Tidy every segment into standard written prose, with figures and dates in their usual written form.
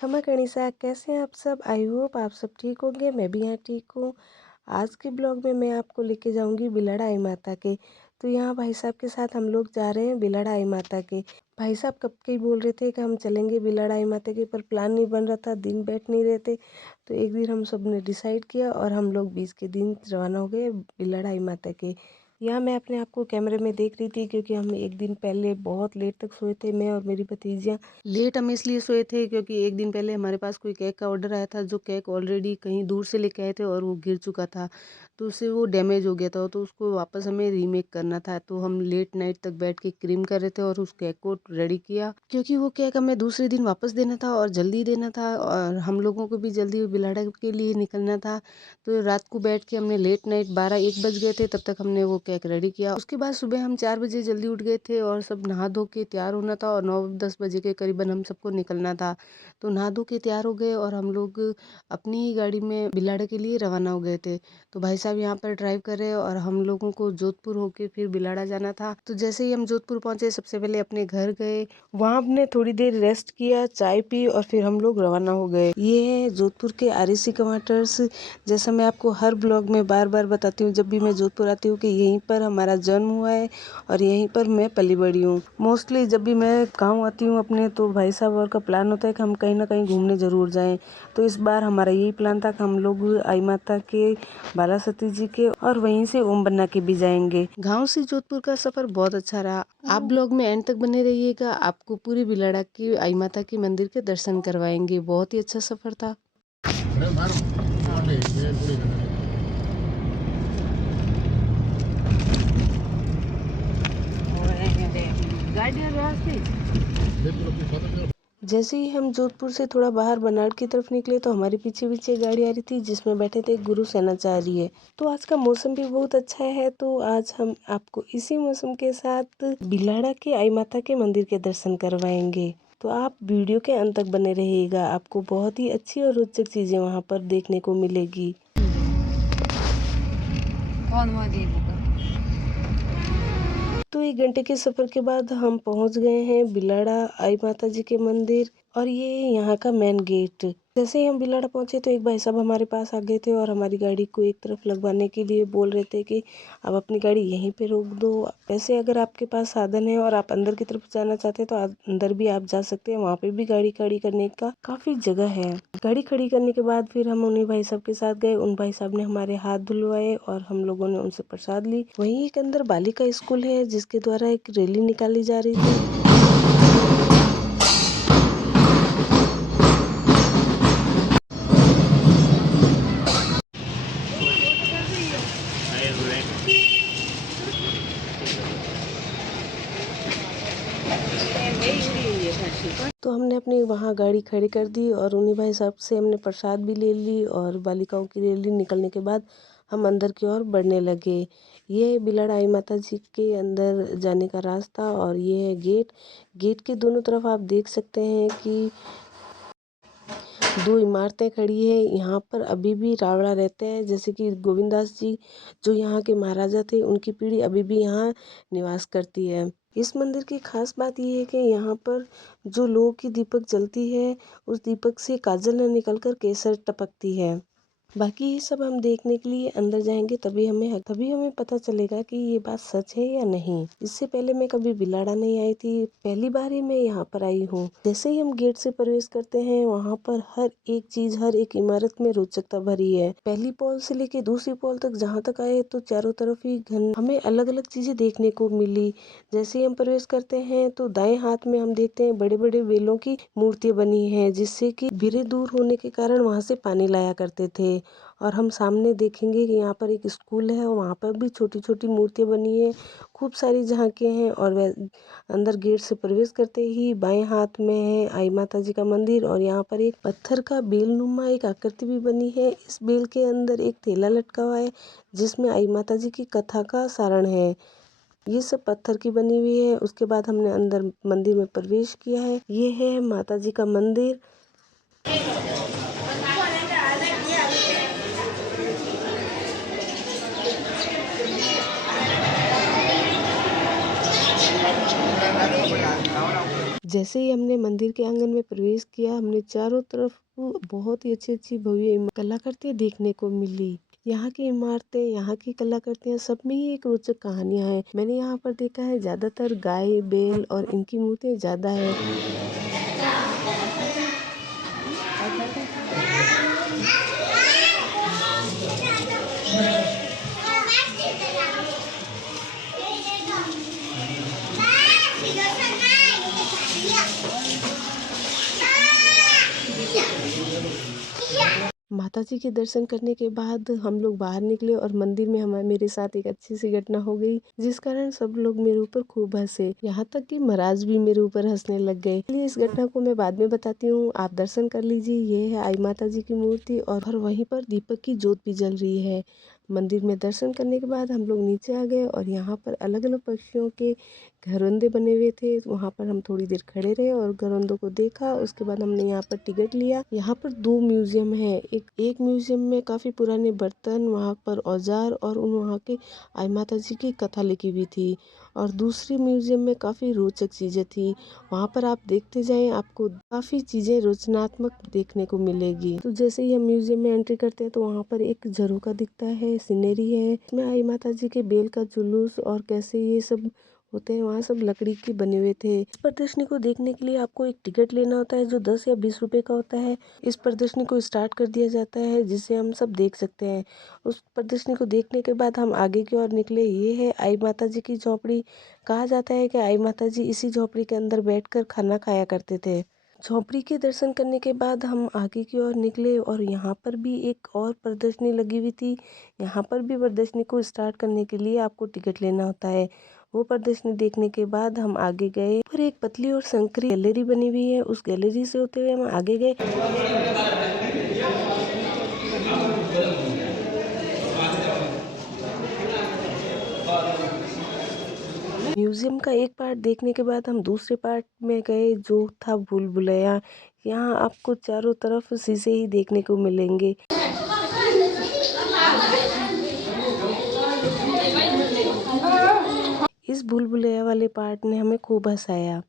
खमा कणिसा, कैसे हैं आप सब? आई होप आप सब ठीक होंगे। मैं भी यहाँ ठीक हूँ। आज के ब्लॉग में मैं आपको लेके जाऊँगी बिलड़ा आई माता के। तो यहाँ भाई साहब के साथ हम लोग जा रहे हैं बिलड़ा आई माता के। भाई साहब कब के ही बोल रहे थे कि हम चलेंगे बिलड़ा आई माता के, पर प्लान नहीं बन रहा था, दिन बैठ नहीं रहे थे। तो एक दिन हम सब ने डिसाइड किया और हम लोग 20 के दिन रवाना हो गए बिलड़ा आई माता के। यहाँ मैं अपने आप को कैमरे में देख रही थी क्योंकि हम एक दिन पहले बहुत लेट तक सोए थे, मैं और मेरी भतीजियाँ। लेट हम इसलिए सोए थे क्योंकि एक दिन पहले हमारे पास कोई केक का ऑर्डर आया था, जो केक ऑलरेडी कहीं दूर से लेके आए थे और वो गिर चुका था। तो उससे वो डैमेज हो गया था, तो उसको वापस हमें रीमेक करना था। तो हम लेट नाइट तक बैठ के क्रीम कर रहे थे और उस केक को रेडी किया, क्योंकि वो केक हमें दूसरे दिन वापस देना था और जल्दी देना था और हम लोगों को भी जल्दी बिलाड़ा के लिए निकलना था। तो रात को बैठ के हमने लेट नाइट 12-1 बज गए थे, तब तक हमने वो केक रेडी किया। उसके बाद सुबह हम 4 बजे जल्दी उठ गए थे और सब नहा धो के तैयार होना था और 9-10 बजे के करीबन हम सबको निकलना था। तो नहा धो के तैयार हो गए और हम लोग अपनी ही गाड़ी में बिलाड़े के लिए रवाना हो गए थे। तो भाई साहब यहाँ पर ड्राइव कर रहे और हम लोगों को जोधपुर होके फिर बिलाड़ा जाना था। तो जैसे ही हम जोधपुर पहुंचे, सबसे पहले अपने घर गए। वहाँ हमने थोड़ी देर रेस्ट किया, चाय पी और फिर हम लोग रवाना हो गए। ये है जोधपुर के REC कवाटर्स। जैसा मैं आपको हर ब्लॉग में बार बार बताती हूँ जब भी मैं जोधपुर आती हूँ कि यहीं पर हमारा जन्म हुआ है और यहीं पर मैं पली बड़ी हूँ। मोस्टली जब भी मैं गाँव आती हूँ अपने, तो भाई साहब और का प्लान होता है कि हम कहीं ना कहीं घूमने ज़रूर जाएं। तो इस बार हमारा यही प्लान था कि हम लोग आई माता के, बाला सती जी के और वहीं से ओम बन्ना के भी जाएंगे। गाँव से जोधपुर का सफ़र बहुत अच्छा रहा। आप ब्लॉग में एंड तक बने रहिएगा, आपको पूरी बिलाड़ा की आई माता के मंदिर के दर्शन करवाएंगे। बहुत ही अच्छा सफ़र था। जैसे ही हम जोधपुर से थोड़ा बाहर बनाड़ की तरफ निकले, तो हमारे पीछे पीछे गाड़ी आ रही थी जिसमें बैठे थे गुरु सेनाचार्य। तो आज का मौसम भी बहुत अच्छा है, तो आज हम आपको इसी मौसम के साथ बिलाड़ा के आई माता के मंदिर के दर्शन करवाएंगे। तो आप वीडियो के अंत तक बने रहिएगा, आपको बहुत ही अच्छी और रोचक चीजें वहाँ पर देखने को मिलेगी। तो 1 घंटे के सफ़र के बाद हम पहुंच गए हैं बिलाड़ा आई माता जी के मंदिर, और ये यहाँ का मेन गेट। जैसे ही हम बिलाड़ा पहुंचे तो एक भाई साहब हमारे पास आ गए थे और हमारी गाड़ी को एक तरफ लगवाने के लिए बोल रहे थे कि आप अपनी गाड़ी यहीं पे रोक दो। वैसे अगर आपके पास साधन है और आप अंदर की तरफ जाना चाहते हैं तो अंदर भी आप जा सकते हैं, वहाँ पे भी गाड़ी खड़ी करने का काफ़ी जगह है। गाड़ी खड़ी करने के बाद फिर हम उन्हीं भाई साहब के साथ गए। उन भाई साहब ने हमारे हाथ धुलवाए और हम लोगों ने उनसे प्रसाद ली। वहीं एक अंदर बालिका स्कूल है जिसके द्वारा एक रैली निकाली जा रही थी। तो हमने अपनी वहाँ गाड़ी खड़ी कर दी और उन्हीं भाई साहब से हमने प्रसाद भी ले ली और बालिकाओं की रैली निकलने के बाद हम अंदर की ओर बढ़ने लगे। ये बिलाड़ा आई माता जी के अंदर जाने का रास्ता और ये है गेट। गेट के दोनों तरफ आप देख सकते हैं कि 2 इमारतें खड़ी है। यहाँ पर अभी भी रावड़ा रहते हैं, जैसे कि गोविंदास जी जो यहाँ के महाराजा थे, उनकी पीढ़ी अभी भी यहाँ निवास करती है। इस मंदिर की खास बात ये है कि यहाँ पर जो लोहे की दीपक जलती है, उस दीपक से काजल न निकलकर केसर टपकती है। बाकी ये सब हम देखने के लिए अंदर जाएंगे, तभी हमें पता चलेगा कि ये बात सच है या नहीं। इससे पहले मैं कभी बिलाड़ा नहीं आई थी, पहली बार ही मैं यहाँ पर आई हूँ। जैसे ही हम गेट से प्रवेश करते हैं, वहाँ पर हर एक चीज, हर एक इमारत में रोचकता भरी है। पहली पॉल से लेके दूसरी पॉल तक जहाँ तक आए तो चारों तरफ ही घन हमें अलग अलग चीजें देखने को मिली। जैसे ही हम प्रवेश करते हैं तो दाएं हाथ में हम देखते हैं बड़े बड़े बेलों की मूर्तियां बनी है, जिससे कि भीड़ दूर होने के कारण वहाँ से पानी लाया करते थे। और हम सामने देखेंगे कि यहाँ पर एक स्कूल है और वहाँ पर भी छोटी छोटी मूर्तियाँ बनी है, खूब सारी झांकियाँ हैं। और वह अंदर गेट से प्रवेश करते ही बाएं हाथ में है आई माता जी का मंदिर, और यहाँ पर एक पत्थर का बेलनुमा एक आकृति भी बनी है। इस बेल के अंदर एक थैला लटका हुआ है जिसमें आई माता जी की कथा का सारण है। ये सब पत्थर की बनी हुई है। उसके बाद हमने अंदर मंदिर में प्रवेश किया है। ये है माता जी का मंदिर। जैसे ही हमने मंदिर के आंगन में प्रवेश किया, हमने चारों तरफ बहुत ही अच्छी भव्य कलाकृतियाँ देखने को मिली। यहाँ की इमारतें, यहाँ की कलाकृतियाँ सब में ही एक रोचक कहानियाँ हैं। मैंने यहाँ पर देखा है ज़्यादातर गाय, बैल और इनकी मूर्तियाँ ज़्यादा है। माता जी के दर्शन करने के बाद हम लोग बाहर निकले और मंदिर में मेरे साथ एक अच्छी सी घटना हो गई, जिस कारण सब लोग मेरे ऊपर खूब हंसे। यहाँ तक कि महाराज भी मेरे ऊपर हंसने लग गए। इसलिए इस घटना को मैं बाद में बताती हूँ, आप दर्शन कर लीजिए। ये है आई माता जी की मूर्ति और वहीं पर दीपक की जोत भी जल रही है। मंदिर में दर्शन करने के बाद हम लोग नीचे आ गए और यहाँ पर अलग अलग पक्षियों के घरौंदे बने हुए थे। वहाँ पर हम थोड़ी देर खड़े रहे और घरौंदों को देखा। उसके बाद हमने यहाँ पर टिकट लिया। यहाँ पर 2 म्यूजियम है। एक म्यूजियम में काफी पुराने बर्तन, वहाँ पर औजार और वहाँ के आई माता जी की कथा लिखी हुई थी। और दूसरी म्यूजियम में काफी रोचक चीजें थी। वहाँ पर आप देखते जाएं, आपको काफी चीजें रचनात्मक देखने को मिलेगी। तो जैसे ही हम म्यूजियम में एंट्री करते हैं तो वहाँ पर एक झरोखा दिखता है, सीनरी है। इसमें आई माता जी के बेल का जुलूस और कैसे ये सब होते हैं, वहाँ सब लकड़ी के बने हुए थे। इस प्रदर्शनी को देखने के लिए आपको एक टिकट लेना होता है जो 10 या 20 रुपए का होता है। इस प्रदर्शनी को स्टार्ट कर दिया जाता है जिसे हम सब देख सकते हैं। उस प्रदर्शनी को देखने के बाद हम आगे की ओर निकले। ये है आई माता जी की झोपड़ी। कहा जाता है कि आई माता जी इसी झोपड़ी के अंदर बैठकर खाना खाया करते थे। झोपड़ी के दर्शन करने के बाद हम आगे की ओर निकले और यहाँ पर भी एक और प्रदर्शनी लगी हुई थी। यहाँ पर भी प्रदर्शनी को स्टार्ट करने के लिए आपको टिकट लेना होता है। वो प्रदर्शनी देखने के बाद हम आगे गए। पर एक पतली और संकरी गैलरी बनी हुई है, उस गैलरी से होते हुए हम आगे गए। म्यूजियम का एक पार्ट देखने के बाद हम दूसरे पार्ट में गए जो था भूल भुलैया। यहाँ आपको चारों तरफ शीशे ही देखने को मिलेंगे। इस भूल भुलैया वाले पार्ट ने हमें खूब हंसाया।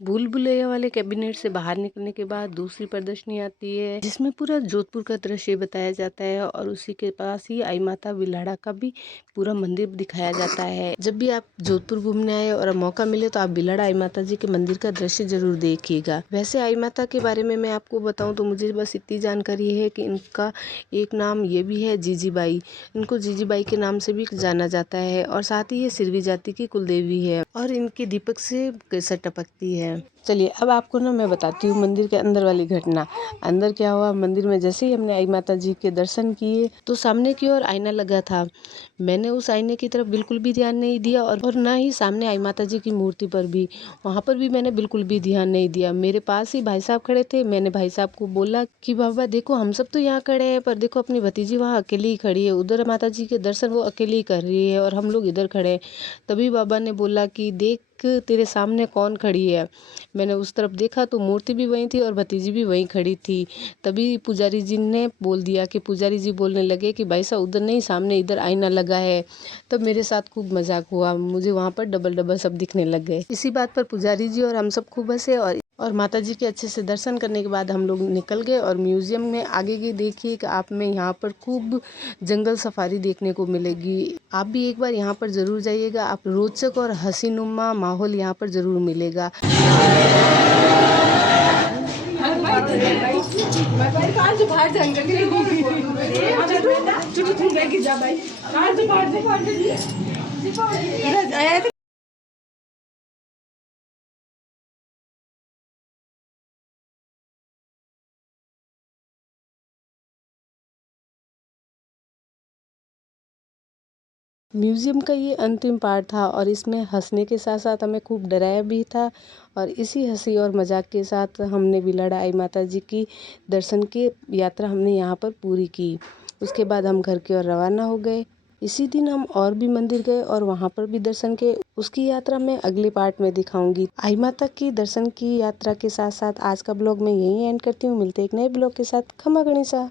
भूल भुलैया वाले कैबिनेट से बाहर निकलने के बाद दूसरी प्रदर्शनी आती है जिसमें पूरा जोधपुर का दृश्य बताया जाता है और उसी के पास ही आई माता बिलाड़ा का भी पूरा मंदिर दिखाया जाता है। जब भी आप जोधपुर घूमने आए और मौका मिले तो आप बिलाड़ा आई माता जी के मंदिर का दृश्य जरूर देखिएगा। वैसे आई माता के बारे में मैं आपको बताऊं तो मुझे बस इतनी जानकारी है कि इनका एक नाम ये भी है जीजीबाई। इनको जीजीबाई के नाम से भी जाना जाता है और साथ ही ये सिरवी जाति की कुलदेवी है और इनके दीपक से केसर टपकती है। चलिए अब आपको ना मैं बताती हूँ मंदिर के अंदर वाली घटना। अंदर क्या हुआ, मंदिर में जैसे ही हमने आई माता जी के दर्शन किए तो सामने की ओर आईना लगा था। मैंने उस आईने की तरफ बिल्कुल भी ध्यान नहीं दिया और ना ही सामने आई माता जी की मूर्ति पर भी, वहाँ पर भी मैंने बिल्कुल भी ध्यान नहीं दिया। मेरे पास ही भाई साहब खड़े थे। मैंने भाई साहब को बोला कि बाबा देखो हम सब तो यहाँ खड़े हैं पर देखो अपनी भतीजी वहाँ अकेली ही खड़ी है, उधर माता जी के दर्शन वो अकेली ही कर रही है और हम लोग इधर खड़े हैं। तभी बाबा ने बोला कि देख तेरे सामने कौन खड़ी है। मैंने उस तरफ देखा तो मूर्ति भी वहीं थी और भतीजी भी वहीं खड़ी थी। तभी पुजारी जी ने बोल दिया कि पुजारी जी बोलने लगे कि भाई साहब उधर नहीं, सामने इधर आईना लगा है। तब मेरे साथ खूब मजाक हुआ, मुझे वहाँ पर डबल डबल सब दिखने लग गए। इसी बात पर पुजारी जी और हम सब खूब हंसे और माता जी के अच्छे से दर्शन करने के बाद हम लोग निकल गए। और म्यूजियम में आगे की देखिए कि आप में यहाँ पर खूब जंगल सफारी देखने को मिलेगी। आप भी एक बार यहाँ पर जरूर जाइएगा, आप रोचक और हसीनुमा माहौल यहाँ पर जरूर मिलेगा। म्यूज़ियम का ये अंतिम पार्ट था और इसमें हंसने के साथ साथ हमें खूब डराया भी था। और इसी हंसी और मजाक के साथ हमने बिलड़ा आई माता जी की दर्शन की यात्रा हमने यहाँ पर पूरी की। उसके बाद हम घर की ओर रवाना हो गए। इसी दिन हम और भी मंदिर गए और वहाँ पर भी दर्शन किए। उसकी यात्रा मैं अगले पार्ट में दिखाऊंगी। आई माता की दर्शन की यात्रा के साथ साथ आज का ब्लॉग मैं यहीं एंड करती हूँ। मिलते एक नए ब्लॉग के साथ। खमा गणिसा।